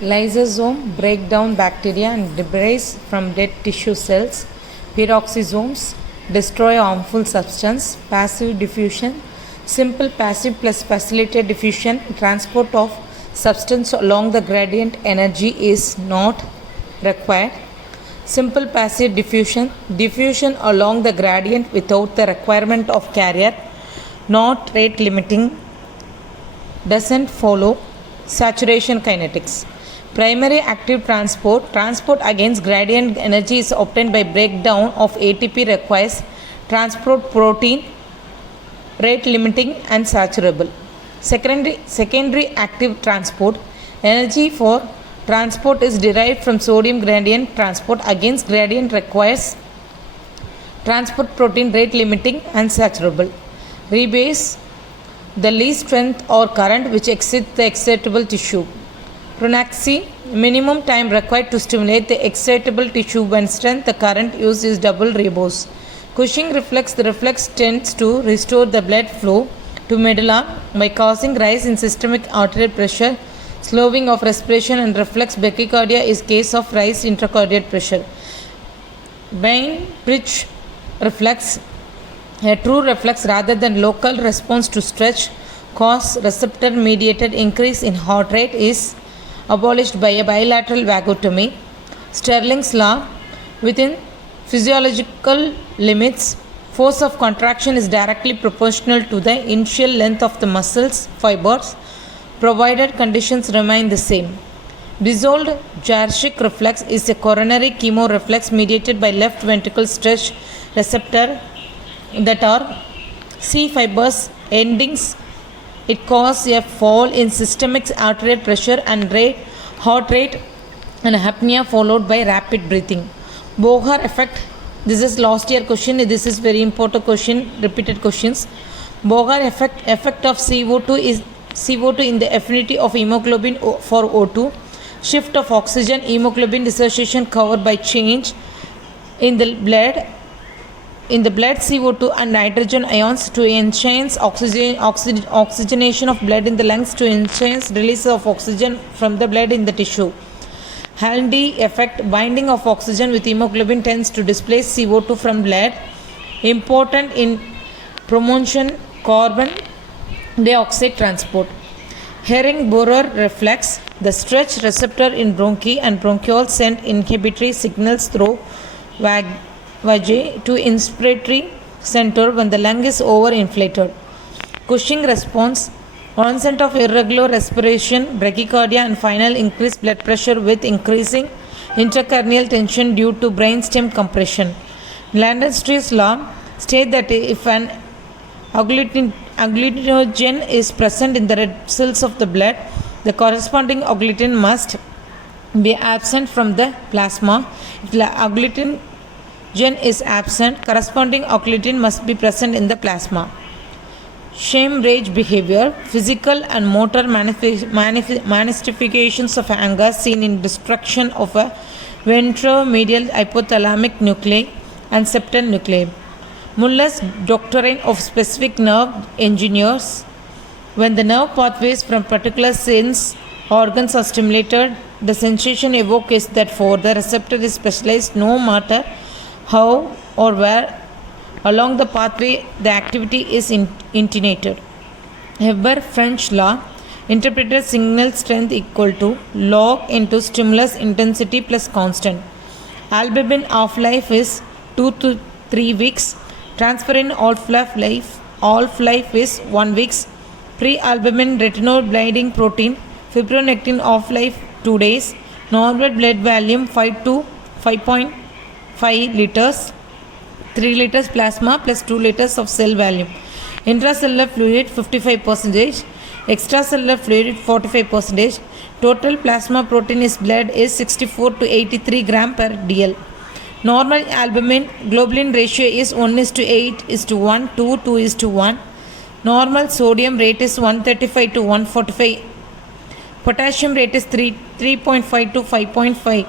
Lysosome break down bacteria and debris from dead tissue cells. Peroxisomes destroy harmful substance. Passive diffusion, simple passive plus facilitated diffusion. Transport of substance along the gradient energy is not required. Simple passive diffusion, diffusion along the gradient without the requirement of carrier, not rate limiting, doesn't follow saturation kinetics. Primary active transport, transport against gradient energy is obtained by breakdown of ATP, requires transport protein, rate limiting and saturable. Secondary active transport, energy for transport is derived from sodium gradient transport against gradient, requires transport protein, rate limiting and saturable. Rebase, the least strength or current which exceeds the excitable tissue. Pronaxy, minimum time required to stimulate the excitable tissue when strength the current used is double rebose. Cushing reflex, the reflex tends to restore the blood flow to medulla by causing rise in systemic arterial pressure, slowing of respiration and reflex bradycardia is case of rise intracardial pressure. Bainbridge reflex, a true reflex rather than local response to stretch, cause receptor mediated increase in heart rate, is abolished by a bilateral vagotomy. Stirling's law, within physiological limits, force of contraction is directly proportional to the initial length of the muscles fibers, provided conditions remain the same. Dissolved Jarschick reflex is a coronary chemoreflex mediated by left ventricle stretch receptor that are C fibers endings. It causes a fall in systemic arterial pressure and heart rate and apnea followed by rapid breathing. Bohr effect, this is last year question, this is very important question, repeated questions. Bohr effect of CO2 in the affinity of hemoglobin for O2. Shift of oxygen hemoglobin dissociation covered by change in the blood CO2 and nitrogen ions to enhance oxygenation of blood in the lungs to enhance release of oxygen from the blood in the tissue. Haldenby effect, binding of oxygen with hemoglobin tends to displace CO2 from blood. Important in promotion carbon dioxide transport. Herring-Borer reflex, the stretch receptor in bronchi and bronchioles send inhibitory signals through vagae to inspiratory center when the lung is overinflated. Cushing response, onset of irregular respiration, bradycardia and final increased blood pressure with increasing intracranial tension due to brainstem compression. Landau-Dietz law states that if an agglutinogen is present in the red cells of the blood, the corresponding agglutinin must be absent from the plasma. If the agglutinogen is absent, corresponding agglutinin must be present in the plasma. Shame, rage behavior, physical and motor manifestations of anger seen in destruction of a ventromedial hypothalamic nuclei and septal nuclei. Muller's doctrine of specific nerve engineers, when the nerve pathways from particular sense organs are stimulated, the sensation evoked is that for the receptor is specialized no matter how or where along the pathway the activity is intonated. Weber French law interpreted signal strength equal to log into stimulus intensity plus constant. Albumin half-life is 2 to 3 weeks. Transferrin half-life is 1 week. Pre-albumin retinol-binding protein fibronectin half-life 2 days. Normal blood volume 5 to 5.5 liters. 3 liters plasma plus 2 liters of cell volume. Intracellular fluid 55%, extracellular fluid 45%. Total plasma protein in blood is 64 to 83 gram per dl. Normal albumin globulin ratio is 1:8:1 to 2:1. Normal sodium rate is 135 to 145. Potassium rate is 3.5 to 5.5.